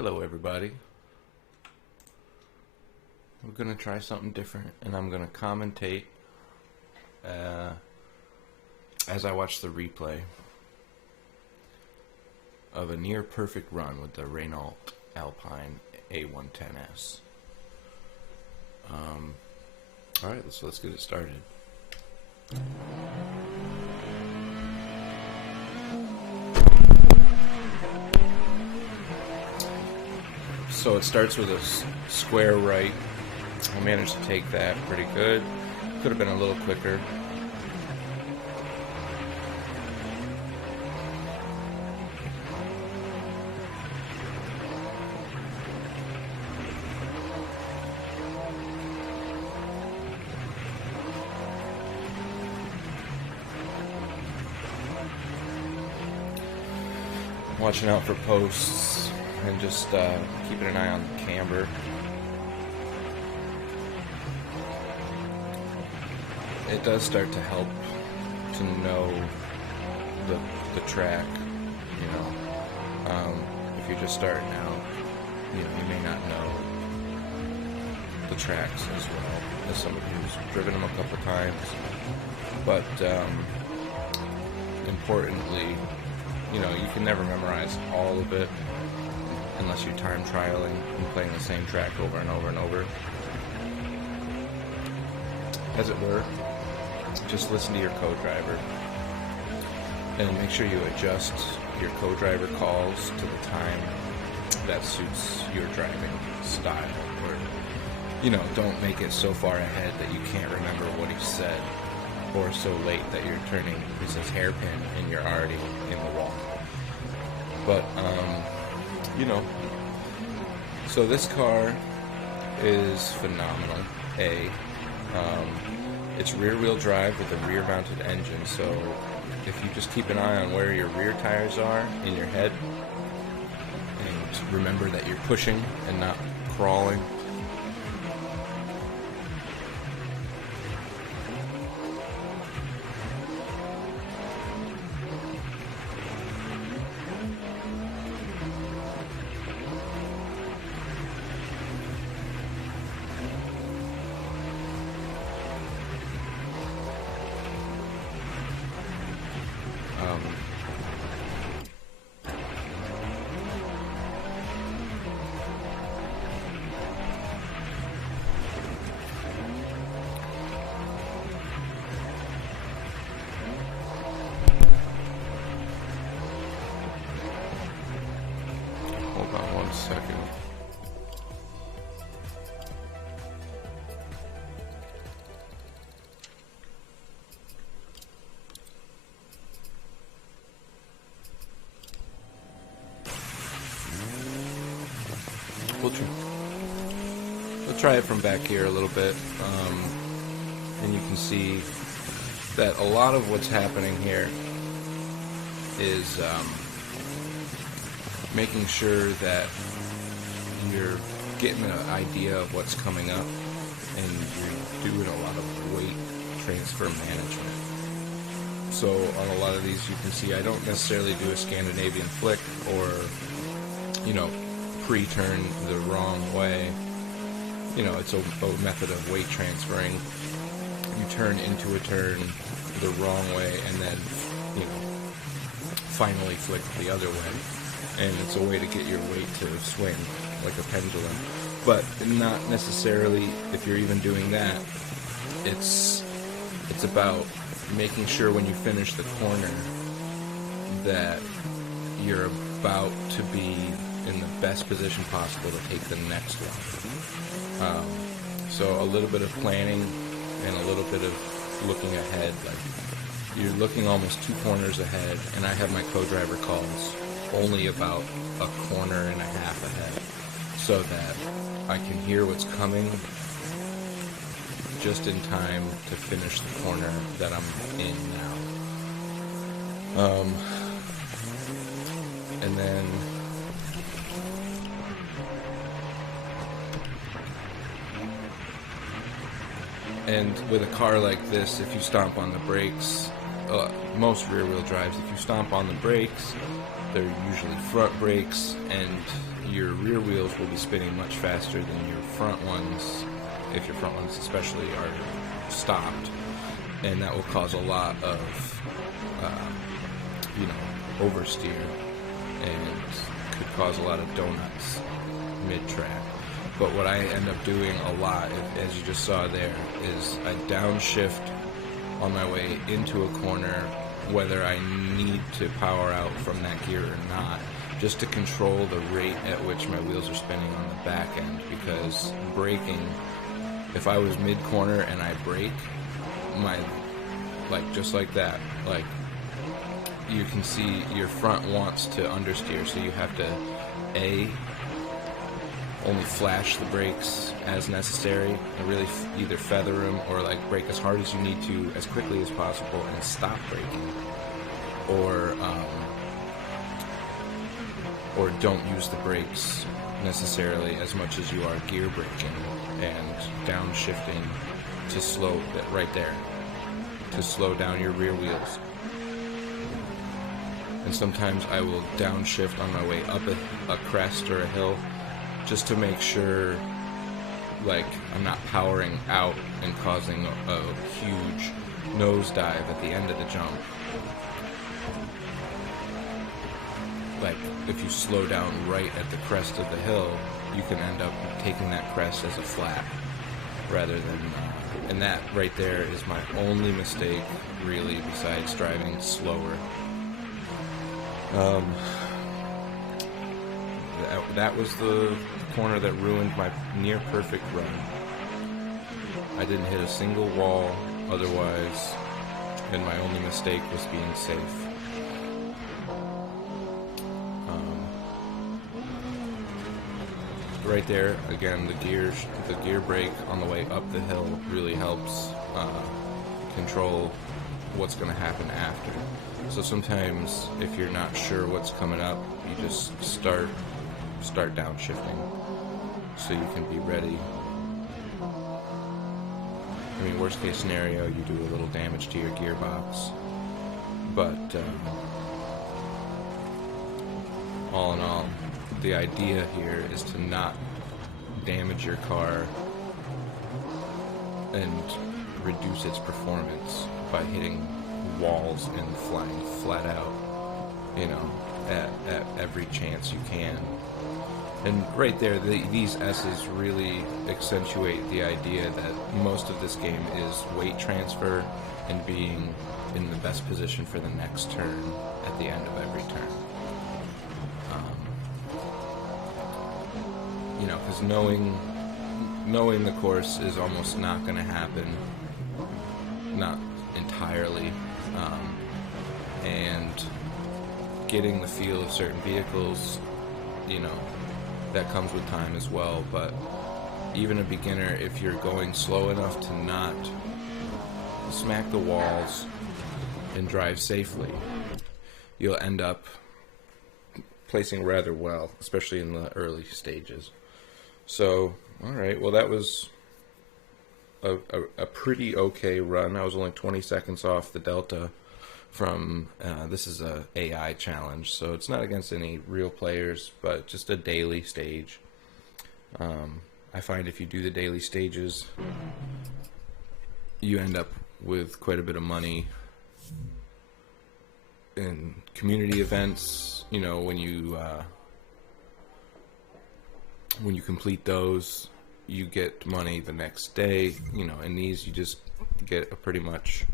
Hello everybody. We're going to try something different, and I'm going to commentate as I watch the replay of a near perfect run with the Renault Alpine A110S. Alright, let's get it started. So it starts with a square right. I managed to take that pretty good. Could have been a little quicker. Watching out for posts and just keeping an eye on the camber. It does start to help to know the track, you know. If you're just starting out, you may not know the tracks as well as somebody who's driven them a couple times. But importantly, you can never memorize all of it unless you're time trialing and playing the same track over and over and over. As it were, just listen to your co-driver and make sure you adjust your co-driver calls to the time that suits your driving style. Or, don't make it so far ahead that you can't remember what he said, or so late that you're turning this is hairpin and you're already in the wall. But so this car is phenomenal. It's rear-wheel drive with a rear-mounted engine, so if you just keep an eye on where your rear tires are in your head, and remember that you're pushing and not crawling. Hold on 1 second. We'll try it from back here a little bit, and you can see that a lot of what's happening here is making sure that you're getting an idea of what's coming up, and you're doing a lot of weight transfer management. So on a lot of these, you can see I don't necessarily do a Scandinavian flick or pre-turn the wrong way. It's a method of weight transferring. You turn into a turn the wrong way and then finally flick the other way. And it's a way to get your weight to swing like a pendulum. But not necessarily, if you're even doing that, it's about making sure when you finish the corner that you're about to be in the best position possible to take the next one. So a little bit of planning and a little bit of looking ahead. Like you're looking almost 2 corners ahead, and I have my co-driver calls only about a corner and a half ahead, so that I can hear what's coming just in time to finish the corner that I'm in now. And then with a car like this, if you stomp on the brakes, most rear-wheel drives, if you stomp on the brakes, they're usually front brakes, and your rear wheels will be spinning much faster than your front ones, if your front ones especially are stopped, and that will cause a lot of oversteer, and could cause a lot of donuts mid-track. But what I end up doing a lot, as you just saw there, is I downshift on my way into a corner, whether I need to power out from that gear or not, just to control the rate at which my wheels are spinning on the back end. Because braking, if I was mid-corner and I brake, just like that, you can see your front wants to understeer, so you have to only flash the brakes as necessary and really either feather them, or brake as hard as you need to as quickly as possible and stop braking, or don't use the brakes necessarily as much as you are gear braking and downshifting to slow to slow down your rear wheels. And sometimes I will downshift on my way up a crest or a hill, just to make sure I'm not powering out and causing a huge nosedive at the end of the jump. If you slow down right at the crest of the hill, you can end up taking that crest as a flat rather than and that right there is my only mistake, really, besides driving slower. That was the corner that ruined my near perfect run. I didn't hit a single wall otherwise, and my only mistake was being safe. Right there, again, the gear brake on the way up the hill really helps control what's going to happen after. So sometimes, if you're not sure what's coming up, you just start downshifting so you can be ready. I mean, worst case scenario, you do a little damage to your gearbox, but all in all, the idea here is to not damage your car and reduce its performance by hitting walls and flying flat out, at every chance you can. And right there, these S's really accentuate the idea that most of this game is weight transfer and being in the best position for the next turn at the end of every turn. Because knowing the course is almost not going to happen, not entirely, and getting the feel of certain vehicles, that comes with time as well. But even a beginner, if you're going slow enough to not smack the walls and drive safely, you'll end up placing rather well, especially in the early stages. So, alright, well, that was a pretty okay run. I was only 20 seconds off the delta from, this is a AI challenge, so it's not against any real players, but just a daily stage. I find if you do the daily stages, you end up with quite a bit of money in community events. When you complete those, you get money the next day. In these you just get pretty much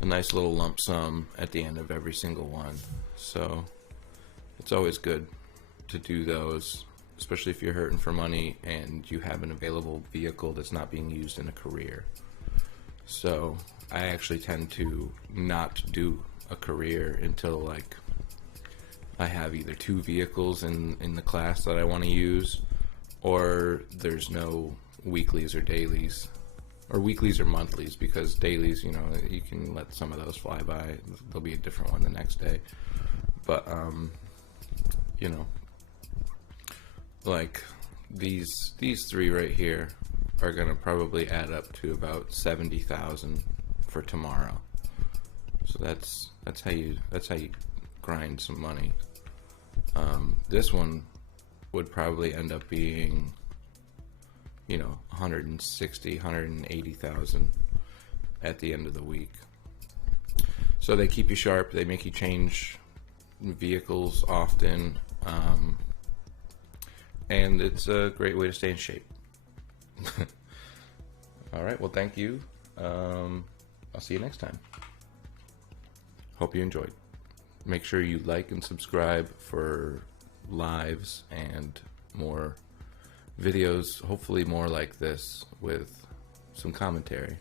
a nice little lump sum at the end of every single one. So it's always good to do those, especially if you're hurting for money and you have an available vehicle that's not being used in a career. So I actually tend to not do a career until I have either 2 vehicles in the class that I want to use, or there's no weeklies or dailies, or weeklies or monthlies, because dailies, you can let some of those fly by. There'll be a different one the next day. But, these 3 right here are going to probably add up to about 70,000 for tomorrow. So that's how you grind some money. This one would probably end up being, 160, 180,000 at the end of the week. So they keep you sharp. They make you change vehicles often, and it's a great way to stay in shape. All right. Well, thank you. I'll see you next time. Hope you enjoyed. Make sure you like and subscribe for lives and more videos, hopefully more like this with some commentary.